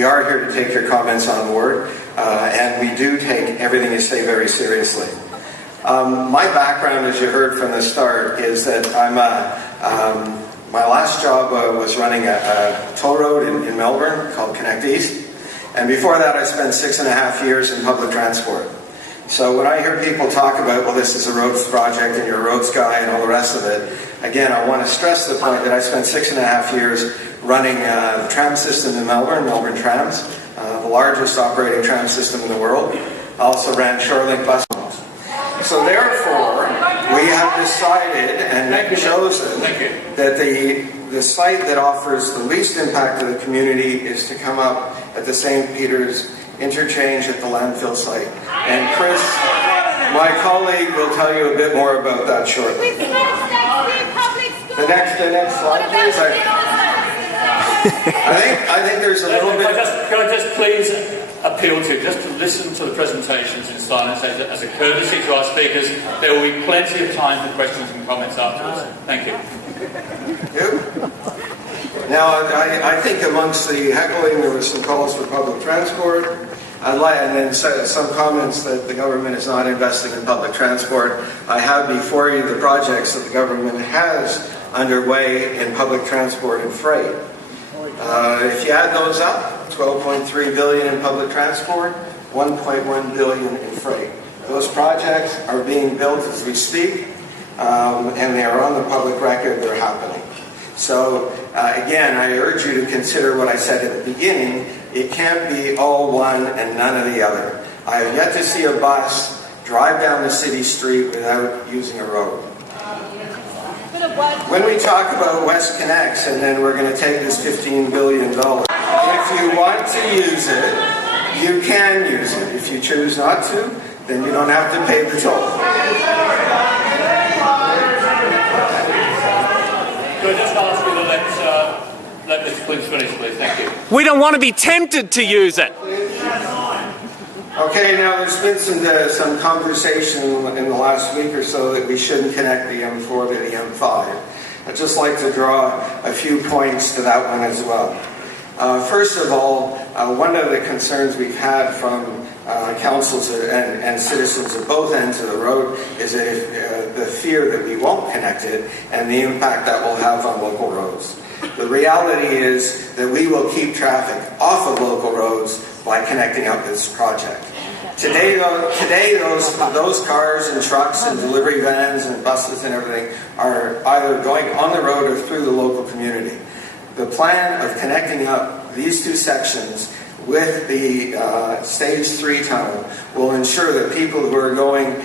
We are here to take your comments on board, and we do take everything you say very seriously. My background, as you heard from the start, is that my last job was running a toll road in Melbourne called Connect East, and before that I spent 6.5 years in public transport. So when I hear people talk about, well, this is a roads project and you're a roads guy and all the rest of it, again, I want to stress the point that I spent 6.5 years running the tram system in Melbourne, Melbourne Trams, the largest operating tram system in the world. I also ran Shorelink bus. So therefore, we have decided and chosen that the site that offers the least impact to the community is to come up at the St. Peter's interchange at the landfill site. And Chris, my colleague, will tell you a bit more about that shortly. The next slide, please. I think there's a little bit... Can I just please appeal to just to listen to the presentations in silence as a courtesy to our speakers. There will be plenty of time for questions and comments afterwards. Thank you. Now, I think amongst the heckling there was some calls for public transport, and then some comments that the government is not investing in public transport. I have before you the projects that the government has underway in public transport and freight. If you add those up, 12.3 billion in public transport, 1.1 billion in freight. Those projects are being built as we speak, and they are on the public record. They're happening. So again, I urge you to consider what I said at the beginning. It can't be all one and none of the other. I have yet to see a bus drive down the city street without using a road. When we talk about Westconnex, and then we're going to take this $15 billion, if you want to use it, you can use it. If you choose not to, then you don't have to pay the toll. Could I just ask you to let Mr. Clint finish, please? Thank you. We don't want to be tempted to use it. Okay, now there's been some conversation in the last week or so that we shouldn't connect the M4 to the M5. I'd just like to draw a few points to that one as well. First of all, one of the concerns we've had from councils and citizens at both ends of the road is that the fear that we won't connect it and the impact that will have on local roads. The reality is that we will keep traffic off of local roads by connecting up this project. Today those cars and trucks and delivery vans and buses and everything are either going on the road or through the local community. The plan of connecting up these two sections with the Stage 3 tunnel will ensure that people who are going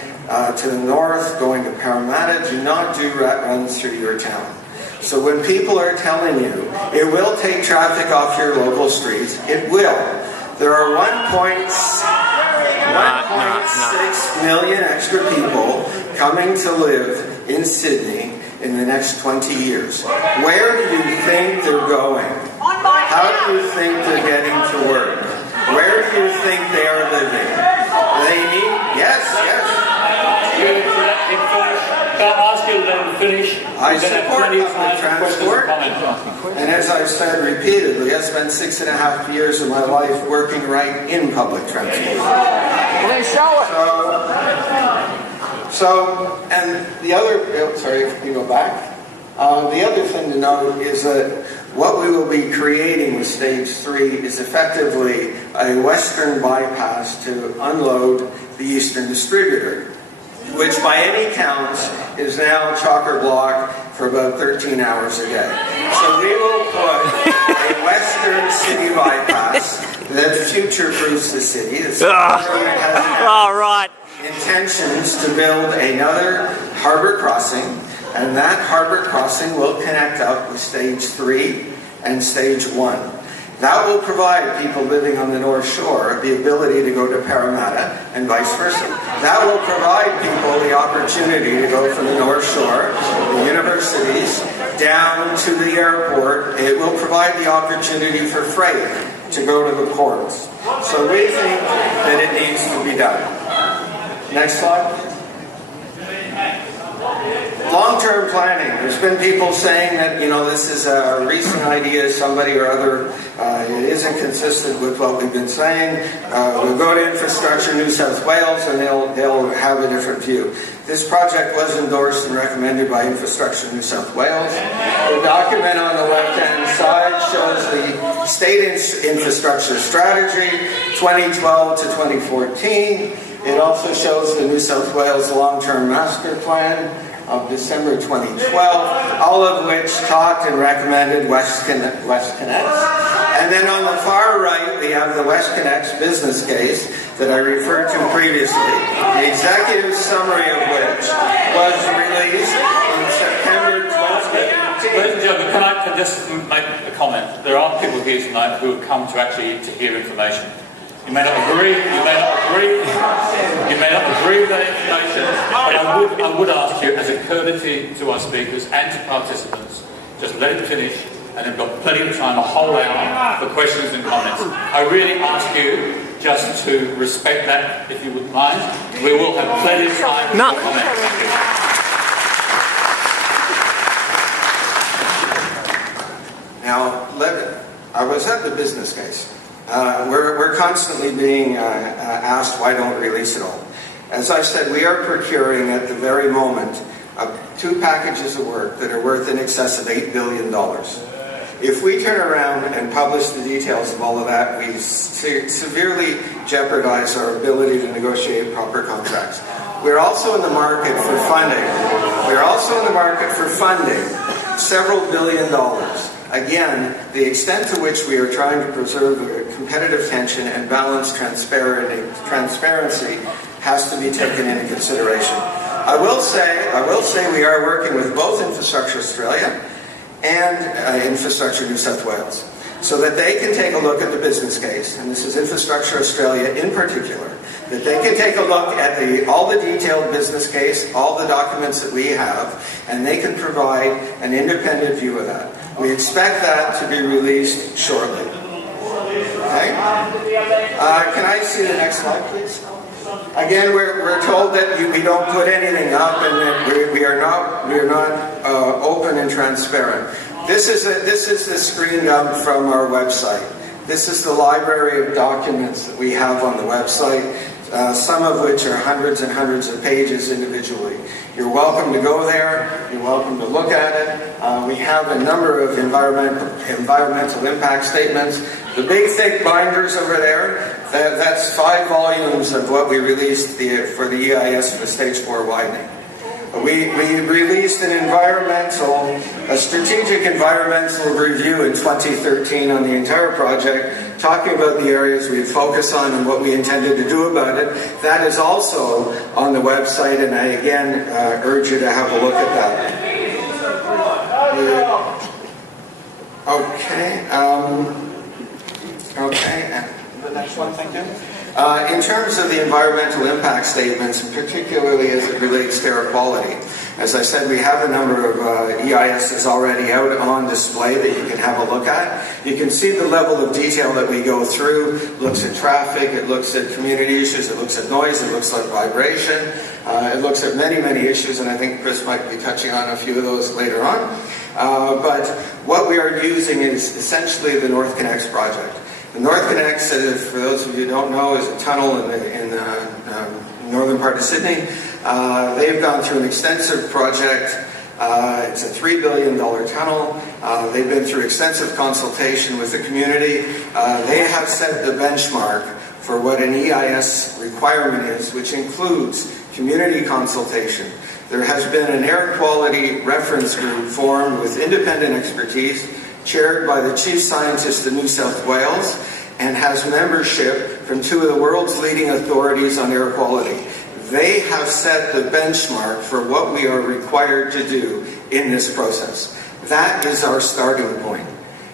to the north, going to Parramatta, do not do runs through your town. So when people are telling you it will take traffic off your local streets, it will. There are 1.6 million extra people coming to live in Sydney in the next 20 years. Where do you think they're going? How do you think they're getting to work? Where do you think they are living? They need... Yes. Can I ask you to let him finish? I support public transport, and as I've said repeatedly, I spent 6.5 years of my life working right in public transport. And the other, sorry, if you go back, the other thing to note is that what we will be creating with Stage 3 is effectively a western bypass to unload the eastern distributor, which by any count is now chock-a-block for about 13 hours a day. So we will put a western city bypass that future-proofs the city. The city has intentions to build another harbour crossing, and that harbour crossing will connect up with Stage 3 and Stage 1. That will provide people living on the North Shore the ability to go to Parramatta and vice versa. That will provide people the opportunity to go from the North Shore, the universities, down to the airport. It will provide the opportunity for freight to go to the ports. So we think that it needs to be done. Next slide. Long-term planning. There's been people saying that, this is a recent idea, somebody or other. It isn't consistent with what we've been saying. We'll go to Infrastructure New South Wales and they'll have a different view. This project was endorsed and recommended by Infrastructure New South Wales. The document on the left-hand side shows the State Infrastructure Strategy 2012 to 2014. It also shows the New South Wales Long-Term Master Plan of December 2012, all of which talked and recommended Westconnex. And then on the far right, we have the Westconnex business case that I referred to previously, the executive summary of which was released in September 2018. Ladies and gentlemen, can I just make a comment? There are people here tonight who have come to hear information. You may not agree with that information, but I would ask you, as a courtesy to our speakers and to participants, just let it finish, and we've got plenty of time, a whole hour, for questions and comments. I really ask you just to respect that, if you wouldn't mind. We will have plenty of time for comments. Now, I was at the business case. We're constantly being asked, why don't we release it all? As I said, we are procuring at the very moment 2 packages of work that are worth in excess of $8 billion. If we turn around and publish the details of all of that, we severely jeopardize our ability to negotiate proper contracts. We're also in the market for funding. Several billion dollars. Again, the extent to which we are trying to preserve competitive tension and balance transparency has to be taken into consideration. I will say we are working with both Infrastructure Australia and Infrastructure New South Wales, so that they can take a look at the business case, and this is Infrastructure Australia in particular, that they can take a look at all the detailed business case, all the documents that we have, and they can provide an independent view of that. We expect that to be released shortly. Okay? Can I see the next slide, please? Again, we're told that we don't put anything up, and that we are not open and transparent. This is the screen dump from our website. This is the library of documents that we have on the website, some of which are hundreds and hundreds of pages individually. You're welcome to go there. You're welcome to look at it. We have a number of environmental impact statements. The big thick binders over there, that's 5 volumes of what we released for the EIS for the Stage 4 widening. We released a strategic environmental review in 2013 on the entire project, talking about the areas we focus on and what we intended to do about it. That is also on the website, and I again urge you to have a look at that. Okay, the next one, thank you. In terms of the environmental impact statements, and particularly as it relates to air quality, as I said, we have a number of EISs already out on display that you can have a look at. You can see the level of detail that we go through. It looks at traffic, it looks at community issues, it looks at noise, it looks at vibration, it looks at many, many issues, and I think Chris might be touching on a few of those later on. But what we are using is essentially the Westconnex project. The Westconnex, for those of you who don't know, is a tunnel in the northern part of Sydney. They've gone through an extensive project. It's a $3 billion tunnel. They've been through extensive consultation with the community. They have set the benchmark for what an EIS requirement is, which includes community consultation. There has been an air quality reference group formed with independent expertise, chaired by the Chief Scientist of New South Wales, and has membership from 2 of the world's leading authorities on air quality. They have set the benchmark for what we are required to do in this process. That is our starting point.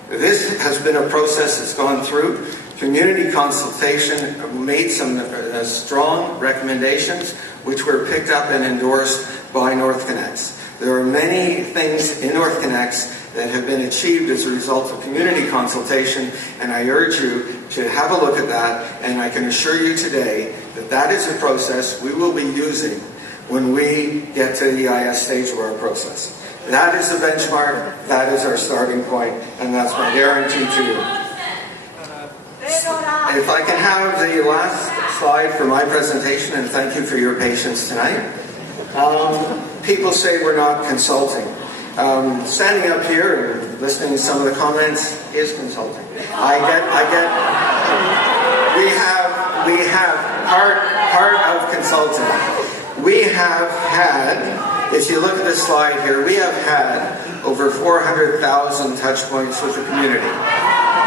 This has been a process that's gone through community consultation, made some strong recommendations, which were picked up and endorsed by Westconnex. There are many things in Westconnex that have been achieved as a result of community consultation, and I urge you to have a look at that, and I can assure you today that that is a process we will be using when we get to the EIS stage of our process. That is the benchmark, that is our starting point, and that's my guarantee to you. If I can have the last slide for my presentation, and thank you for your patience tonight. People say we're not consulting. Standing up here and listening to some of the comments is consulting. We have part of consulting. We have had, if you look at the slide here, we have had over 400,000 touch points with the community.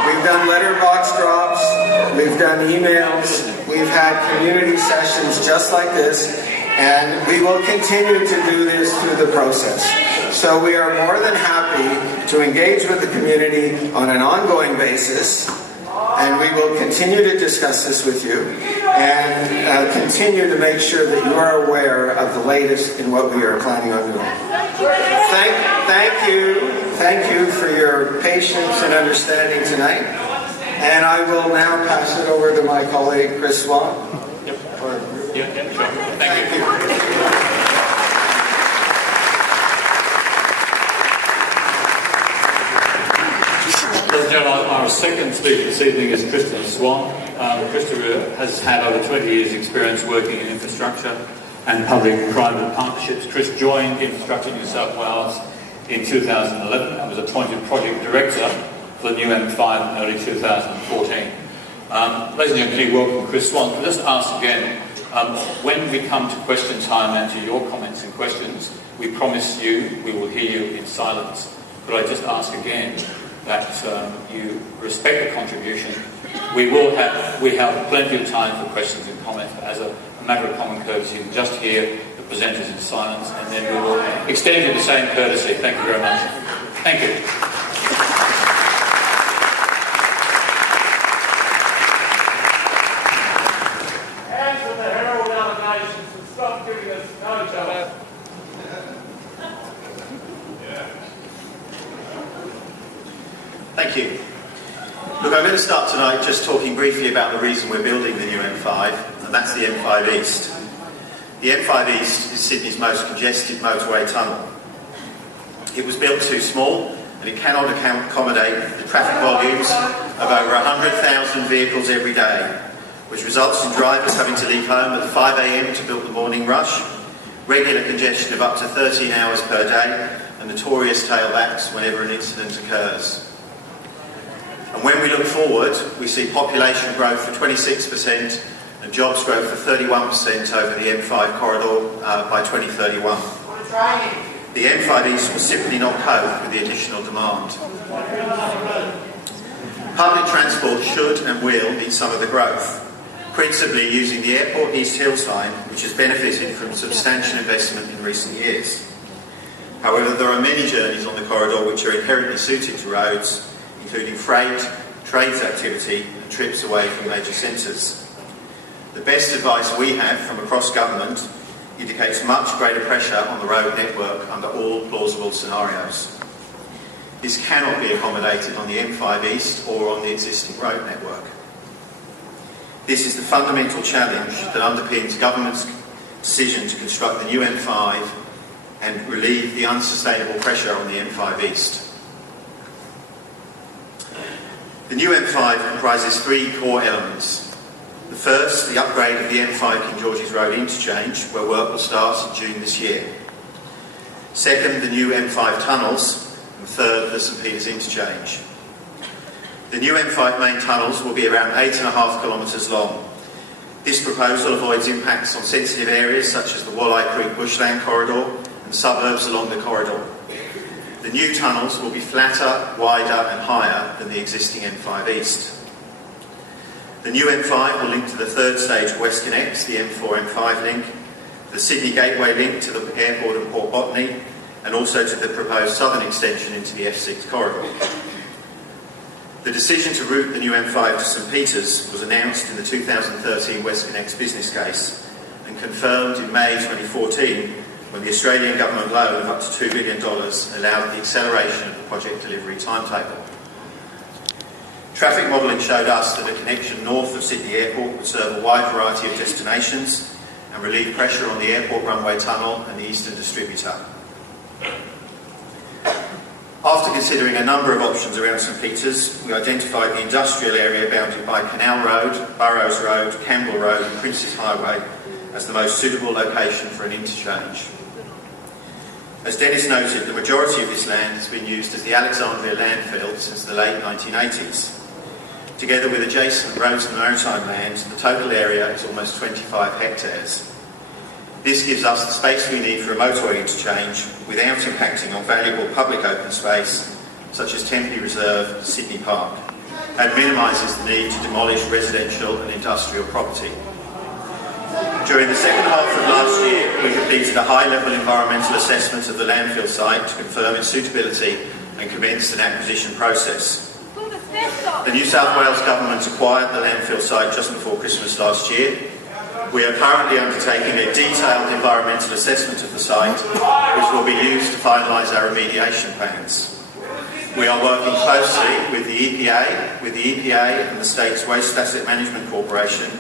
We've done letterbox drops, we've done emails, we've had community sessions just like this, and we will continue to do this through the process. So we are more than happy to engage with the community on an ongoing basis, and we will continue to discuss this with you and continue to make sure that you are aware of the latest in what we are planning on doing. Thank you for your patience and understanding tonight. And I will now pass it over to my colleague Chris Swann. Yep. Sure. Thank you. Ladies and gentlemen, our second speaker this evening is Swann. Krista has had over 20 years' experience working in infrastructure and public-private partnerships. Chris joined Infrastructure New South Wales in 2011 and was appointed project director for the new M5 in early 2014. Ladies and gentlemen, welcome Chris Swann. I'll just ask again, when we come to question time and to your comments and questions, we promise you we will hear you in silence. But I just ask again that you respect the contribution. We have plenty of time for questions and comments, but as a matter of common courtesy, we'll just hear the presenters in silence, and then we will extend you the same courtesy. Thank you very much. Thank you. Answer the Herald allegations and stop giving us no job. Thank you. Look, I'm going to start tonight just talking briefly about the reason we're building the new M5, and that's the M5 East. The M5 East is Sydney's most congested motorway tunnel. It was built too small, and it cannot accommodate the traffic volumes of over 100,000 vehicles every day, which results in drivers having to leave home at 5 a.m. to build the morning rush, regular congestion of up to 13 hours per day, and notorious tailbacks whenever an incident occurs. And when we look forward, we see population growth of 26% and jobs growth of 31% over the M5 corridor by 2031. The M5 East will simply not cope with the additional demand. Public transport should and will meet some of the growth, principally using the Airport East Hill sign, which has benefited from substantial investment in recent years. However, there are many journeys on the corridor which are inherently suited to roads, including freight, trades activity and trips away from major centres. The best advice we have from across government indicates much greater pressure on the road network under all plausible scenarios. This cannot be accommodated on the M5 East or on the existing road network. This is the fundamental challenge that underpins government's decision to construct the new M5 and relieve the unsustainable pressure on the M5 East. The new M5 comprises three core elements. The first, the upgrade of the M5 King George's Road interchange, where work will start in June this year. Second, the new M5 tunnels, and third, the St Peters interchange. The new M5 main tunnels will be around 8.5 kilometres long. This proposal avoids impacts on sensitive areas such as the Walleye Creek bushland corridor and suburbs along the corridor. The new tunnels will be flatter, wider and higher than the existing M5 East. The new M5 will link to the third stage of Westconnex, the M4-M5 link, the Sydney Gateway link to the airport and Port Botany, and also to the proposed southern extension into the F6 corridor. The decision to route the new M5 to St Peters was announced in the 2013 Westconnex business case and confirmed in May 2014 when the Australian government loan of up to $2 billion allowed the acceleration of the project delivery timetable. Traffic modelling showed us that a connection north of Sydney Airport would serve a wide variety of destinations and relieve pressure on the airport runway tunnel and the eastern distributor. After considering a number of options around St Peters, we identified the industrial area bounded by Canal Road, Burrows Road, Campbell Road and Princes Highway as the most suitable location for an interchange. As Dennis noted, the majority of this land has been used as the Alexandria landfill since the late 1980s. Together with adjacent roads and maritime land, the total area is almost 25 hectares. This gives us the space we need for a motorway interchange without impacting on valuable public open space, such as Tempe Reserve, Sydney Park, and minimises the need to demolish residential and industrial property. During the second half of last year, we completed a high-level environmental assessment of the landfill site to confirm its suitability and commenced an acquisition process. The New South Wales Government acquired the landfill site just before Christmas last year. We are currently undertaking a detailed environmental assessment of the site, which will be used to finalise our remediation plans. We are working closely with the EPA and the state's Waste Asset Management Corporation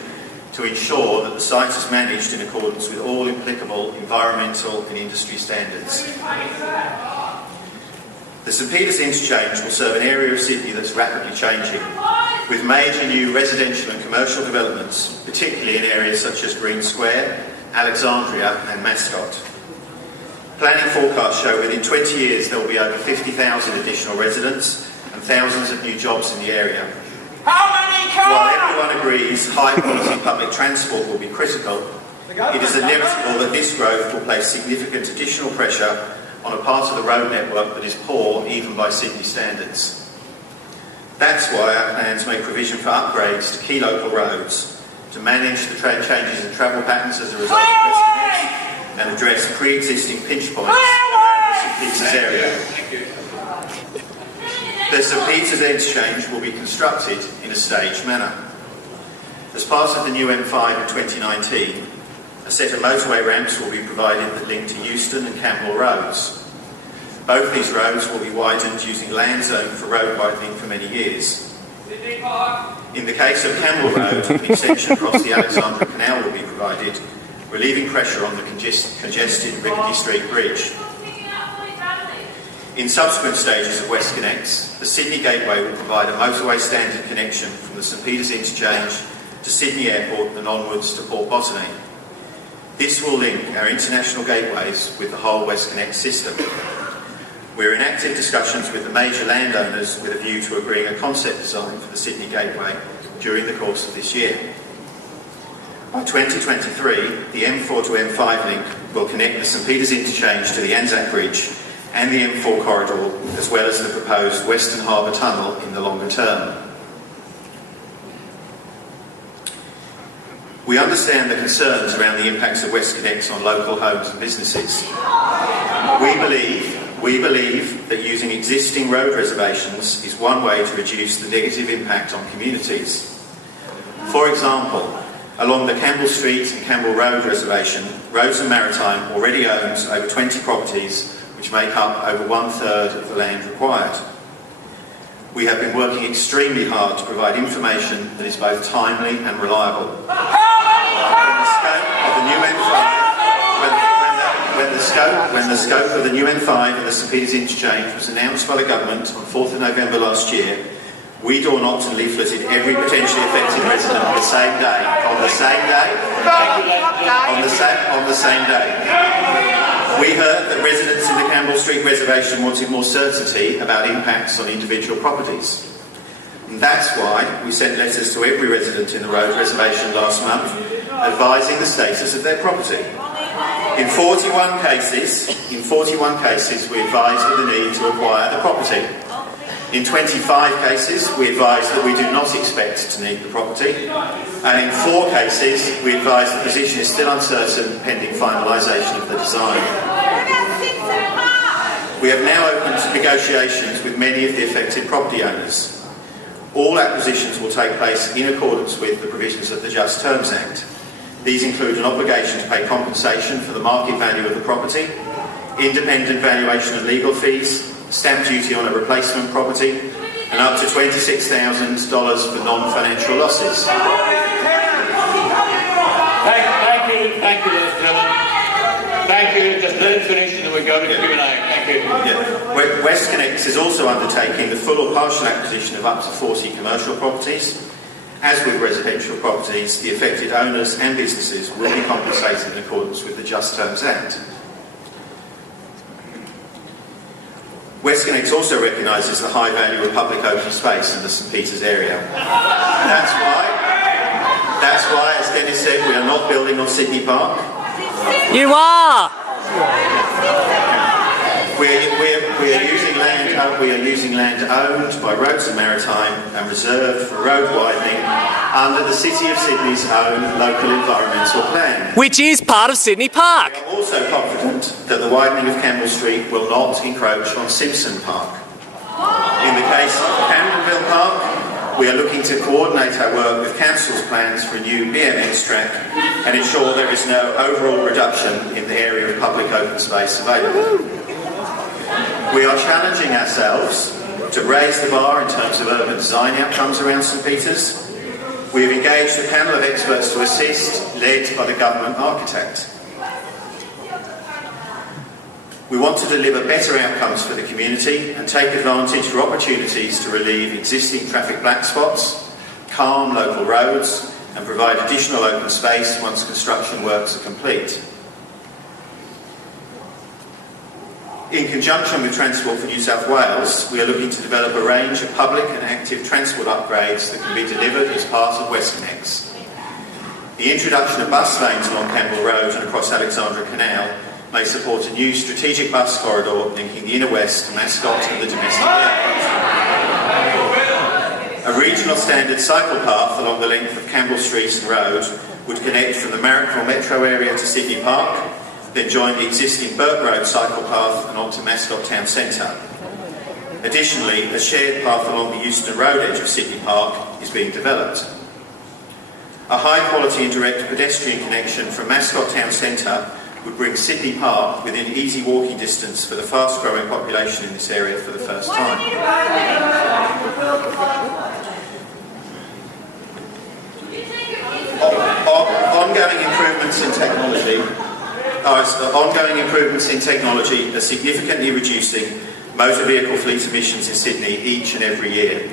to ensure that the site is managed in accordance with all applicable environmental and industry standards. The St Peters interchange will serve an area of Sydney that's rapidly changing, with major new residential and commercial developments, particularly in areas such as Green Square, Alexandria and Mascot. Planning forecasts show within 20 years there will be over 50,000 additional residents and thousands of new jobs in the area. While everyone agrees high-quality public transport will be critical, it is inevitable that this growth will place significant additional pressure on a part of the road network that is poor even by Sydney standards. That's why our plans make provision for upgrades to key local roads to manage the changes in travel patterns as a result of Westconnex and address pre-existing pinch points around the St Peters area. The St Peters interchange will be constructed in a staged manner. As part of the new M5 in 2019, a set of motorway ramps will be provided that link to Euston and Campbell roads. Both these roads will be widened using land zone for road widening for many years. In the case of Campbell Road, an extension across the Alexandria Canal will be provided, relieving pressure on the congested Rickety Street Bridge. In subsequent stages of Westconnex, the Sydney Gateway will provide a motorway standard connection from the St Peters interchange to Sydney Airport and onwards to Port Botany. This will link our international gateways with the whole Westconnex system. We're in active discussions with the major landowners with a view to agreeing a concept design for the Sydney Gateway during the course of this year. By 2023, the M4 to M5 link will connect the St Peters interchange to the Anzac Bridge and the M4 corridor, as well as the proposed Western Harbour Tunnel in the longer term. We understand the concerns around the impacts of Westconnex on local homes and businesses. We believe that using existing road reservations is one way to reduce the negative impact on communities. For example, along the Campbell Street and Campbell Road reservation, Roads and Maritime already owns over 20 properties which make up over 1/3 of the land required. We have been working extremely hard to provide information that is both timely and reliable. When the scope of the new M5 and the St Peters interchange was announced by the government on 4th of November last year, we door knocked and leafleted every potentially affected resident on the same day. We heard that residents in the Campbell Street reservation wanted more certainty about impacts on individual properties. And that's why we sent letters to every resident in the road reservation last month advising the status of their property. In 41 cases, we advised of the need to acquire the property. In 25 cases, we advised that we do not expect to need the property. And in 4 cases, we advised the position is still uncertain pending finalisation of the design. We have now opened negotiations with many of the affected property owners. All acquisitions will take place in accordance with the provisions of the Just Terms Act. These include an obligation to pay compensation for the market value of the property, independent valuation of legal fees, stamp duty on a replacement property, and up to $26,000 for non-financial losses. Thank you, we go to Q&A. Thank you. Yeah. Westconnex is also undertaking the full or partial acquisition of up to 40 commercial properties. As with residential properties, the affected owners and businesses will be compensated in accordance with the Just Terms Act. Westconnex also recognises the high value of public open space in the St Peters area. That's why, as Dennis said, we are not building on Sydney Park. You are! We are using land owned by Roads and Maritime and reserved for road widening under the City of Sydney's own local environmental plan. Which is part of Sydney Park. We are also confident that the widening of Campbell Street will not encroach on Simpson Park. In the case of Camdenville Park, we are looking to coordinate our work with Council's plans for a new BMX track and ensure there is no overall reduction in the area of public open space available. We are challenging ourselves to raise the bar in terms of urban design outcomes around St Peters. We have engaged a panel of experts to assist, led by the government architect. We want to deliver better outcomes for the community and take advantage for opportunities to relieve existing traffic black spots, calm local roads and provide additional open space once construction works are complete. In conjunction with Transport for New South Wales, we are looking to develop a range of public and active transport upgrades that can be delivered as part of Westconnex. The introduction of bus lanes along Campbell Road and across Alexandra Canal may support a new strategic bus corridor linking the inner west to Mascot and the domestic airport. A regional standard cycle path along the length of Campbell Street and Road would connect from the Marrickville metro area to Sydney Park, then join the existing Burke Road cycle path and onto Mascot Town Centre. Additionally, a shared path along the Euston Road edge of Sydney Park is being developed. A high-quality and direct pedestrian connection from Mascot Town Centre would bring Sydney Park within easy walking distance for the fast-growing population in this area for the first time. Ongoing improvements in technology are significantly reducing motor vehicle fleet emissions in Sydney each and every year.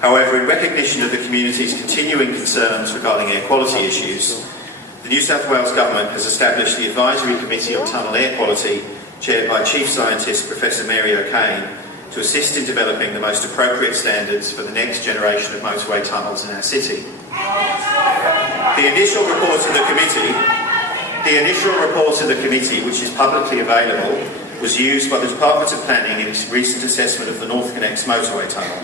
However, in recognition of the community's continuing concerns regarding air quality issues, the New South Wales Government has established the Advisory Committee on Tunnel Air Quality, chaired by Chief Scientist Professor Mary O'Kane, to assist in developing the most appropriate standards for the next generation of motorway tunnels in our city. The initial report of the committee, which is publicly available, was used by the Department of Planning in its recent assessment of the Westconnex motorway tunnel.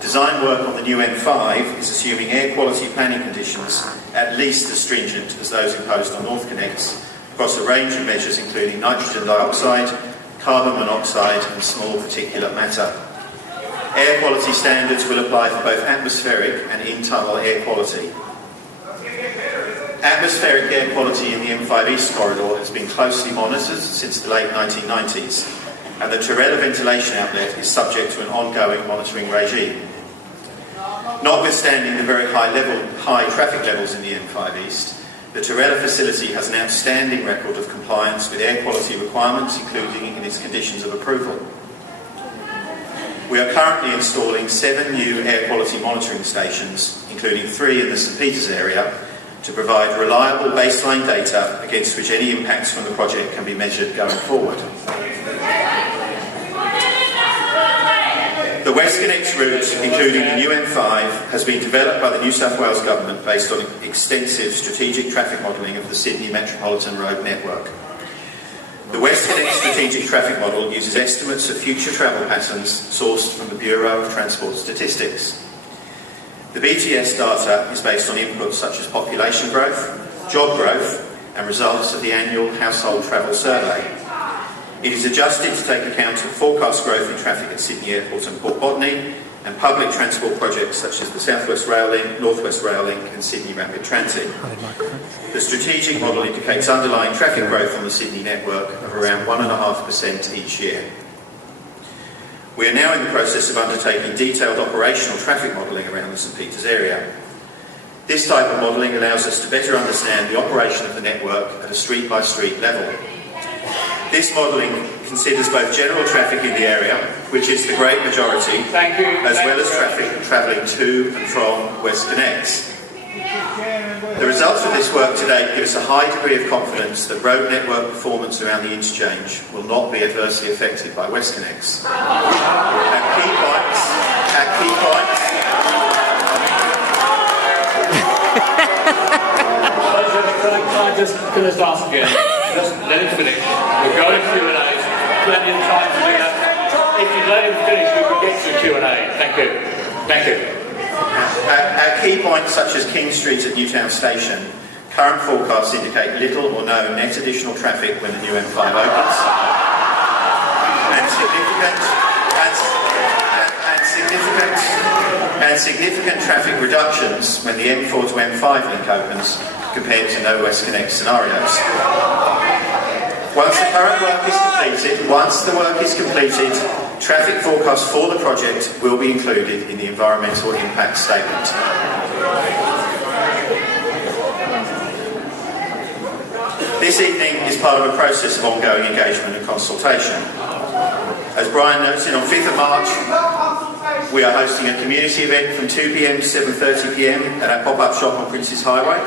Design work on the new M5 is assuming air quality planning conditions at least as stringent as those imposed on Westconnex across a range of measures including nitrogen dioxide, carbon monoxide and small particulate matter. Air quality standards will apply for both atmospheric and in-tunnel air quality. Atmospheric air quality in the M5 East corridor has been closely monitored since the late 1990s, and the Torella ventilation outlet is subject to an ongoing monitoring regime. Notwithstanding the very high traffic levels in the M5 East, the Torella facility has an outstanding record of compliance with air quality requirements, including in its conditions of approval. We are currently installing 7 new air quality monitoring stations, including 3 in the St Peters area, to provide reliable baseline data against which any impacts from the project can be measured going forward. The Westconnex route, including the new M5, has been developed by the New South Wales Government based on extensive strategic traffic modelling of the Sydney Metropolitan Road network. The Westconnex strategic traffic model uses estimates of future travel patterns sourced from the Bureau of Transport Statistics. The BTS data is based on inputs such as population growth, job growth, and results of the annual Household Travel Survey. It is adjusted to take account of forecast growth in traffic at Sydney Airport and Port Botany, and public transport projects such as the South West Rail Link, North West Rail Link, and Sydney Rapid Transit. The strategic model indicates underlying traffic growth on the Sydney network of around 1.5% each year. We are now in the process of undertaking detailed operational traffic modelling around the St Peters area. This type of modelling allows us to better understand the operation of the network at a street-by-street level. This modelling considers both general traffic in the area, which is the great majority, Thank you. as well as traffic travelling to and from Westconnex. The results of this work today give us a high degree of confidence that road network performance around the interchange will not be adversely affected by Westconnex. Our key points. Can I just ask again? Just let him finish. We'll go to Q&A's. Plenty of time to do that. If you let him finish, we can get to Q&A. Thank you. Thank you. Our key points, such as King Street at Newtown Station, current forecasts indicate little or no net additional traffic when the new M5 opens, and significant traffic reductions when the M4 to M5 link opens, compared to no Westconnex scenarios. Once the work is completed, traffic forecasts for the project will be included in the environmental impact statement. This evening is part of a process of ongoing engagement and consultation. As Brian noted, on 5th of March, we are hosting a community event from 2 p.m. to 7:30 p.m. at our pop-up shop on Prince's Highway.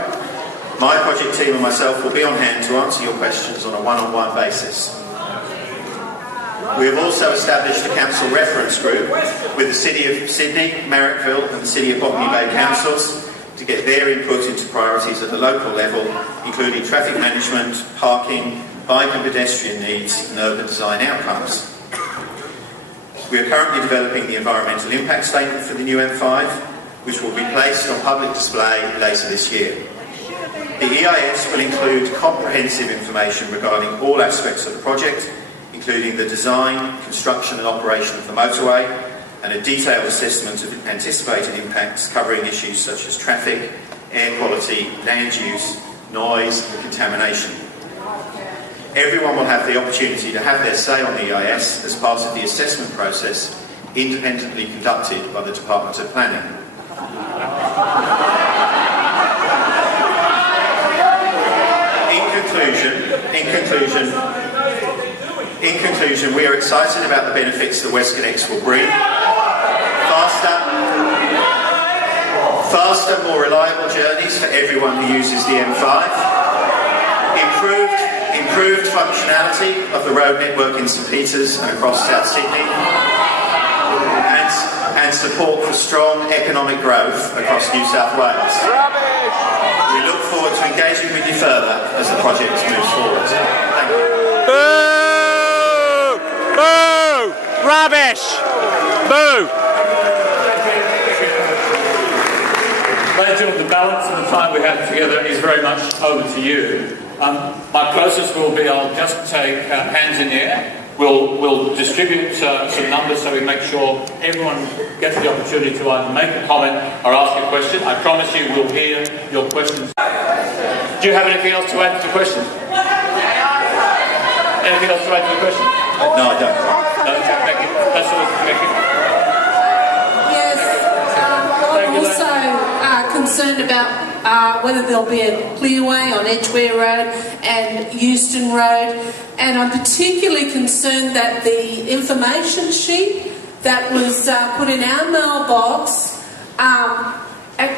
My project team and myself will be on hand to answer your questions on a one-on-one basis. We have also established a council reference group with the City of Sydney, Marrickville and the City of Botany Bay councils to get their input into priorities at the local level, including traffic management, parking, bike and pedestrian needs and urban design outcomes. We are currently developing the environmental impact statement for the new M5, which will be placed on public display later this year. The EIS will include comprehensive information regarding all aspects of the project, including the design, construction and operation of the motorway, and a detailed assessment of anticipated impacts covering issues such as traffic, air quality, land use, noise and contamination. Everyone will have the opportunity to have their say on the EIS as part of the assessment process independently conducted by the Department of Planning. In conclusion, we are excited about the benefits that Westconnex will bring. Faster, more reliable journeys for everyone who uses the M5. Improved functionality of the road network in St Peters and across South Sydney. And support for strong economic growth across New South Wales. We look forward to engaging with you further as the project moves forward. Thank you. Boo! Boo! Rubbish! Boo! Ladies and gentlemen, the balance of the time we have together is very much over to you. My closest will be I'll just take hands in the air. We'll distribute some numbers so we make sure everyone gets the opportunity to either make a comment or ask a question. I promise you we'll hear your questions. Do you have anything else to add to the question? Anything else to add to the question? No, I don't. No, thank you. That's all. Thank you. Yes, I'm also concerned about whether there'll be a clearway on Edgware Road and Euston Road, and I'm particularly concerned that the information sheet that was put in our mailbox had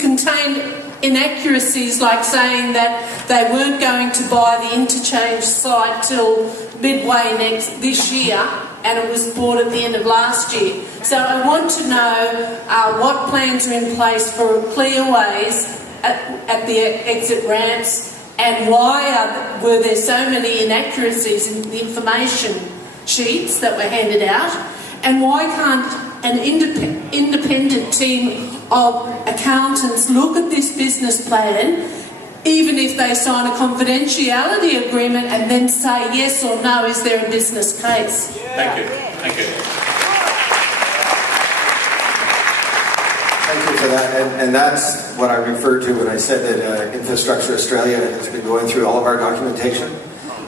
contained inaccuracies, like saying that they weren't going to buy the interchange site till midway this year, and it was bought at the end of last year. So I want to know what plans are in place for clearways at the exit ramps, and why were there so many inaccuracies in the information sheets that were handed out, and why can't an independent team of accountants look at this business plan, even if they sign a confidentiality agreement, and then say yes or no, is there a business case? Thank you. Thank you. Thank you for that, and that's what I referred to when I said that Infrastructure Australia has been going through all of our documentation,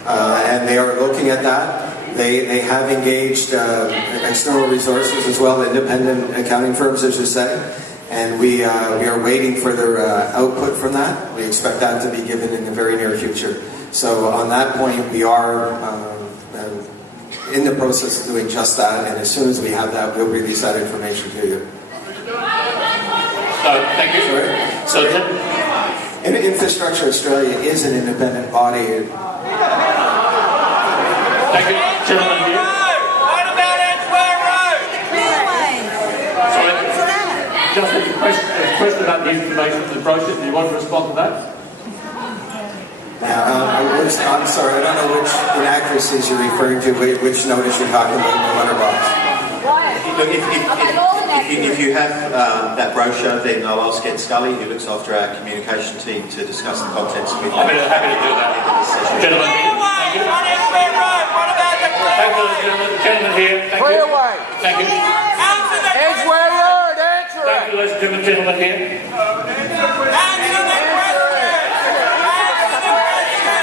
and they are looking at that. They have engaged external resources as well, independent accounting firms, as you say, and we are waiting for their output from that. We expect that to be given in the very near future. So on that point, we are in the process of doing just that, and as soon as we have that, we'll release that information to you. Thank you. So Infrastructure Australia is an independent body. thank you, gentlemen here. What about Enmore Road? Sorry, just a question about the information in the brochure. Do you want to respond to that? I'm sorry, I don't know which inaccuracies you're referring to, which notice you're talking about in the letterbox. Look, if you have that brochure, then I'll ask Ed Scully, who looks after our communication team, to discuss the contents with you. Happy to do that. Gentlemen here. Thank you. On Enmore Road, what about the Thank you, gentlemen here. Thank you. Clearway. Thank you. Answer the Edgware Road, answer Thank you, it. ladies and gentlemen here. Answer the question!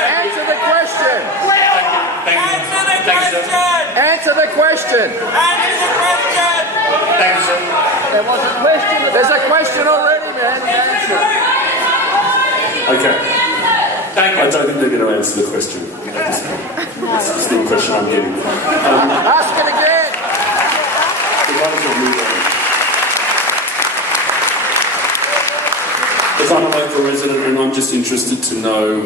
Answer the question. Thank you. Answer the Thank you, sir. question! Answer the question. Answer the question! Thank you, sir. There was a question. There's a question already, man. Answer it. Okay. Thank you. I don't think they're going to answer the question. That's the impression I'm getting. Ask it again. The ones that move on. Look, I'm a local resident and I'm just interested to know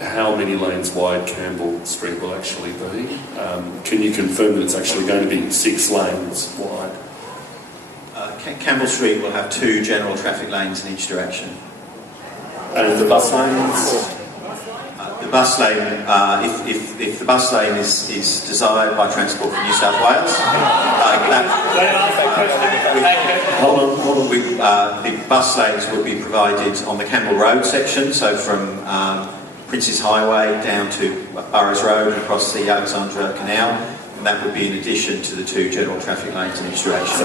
how many lanes wide Campbell Street will actually be. Can you confirm that it's actually going to be 6 lanes wide? Campbell Street will have 2 general traffic lanes in each direction. And the bus lanes? The bus lane, if the bus lane is desired by Transport for New South Wales, Hold on. the bus lanes will be provided on the Campbell Road section, so from Princes Highway down to Burrows Road and across the Alexandra Canal, and that would be in addition to the 2 general traffic lanes in each direction.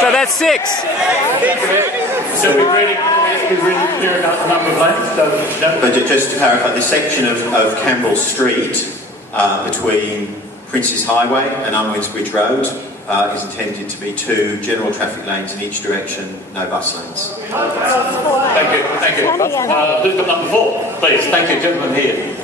So that's 6. So we're really clear about the number of lanes. But just to clarify, the section of Campbell Street between Princes Highway and Unwin's Bridge Road is intended to be 2 general traffic lanes in each direction, no bus lanes. Thank you. Thank you. Who's got number 4, please? Thank you, gentlemen here.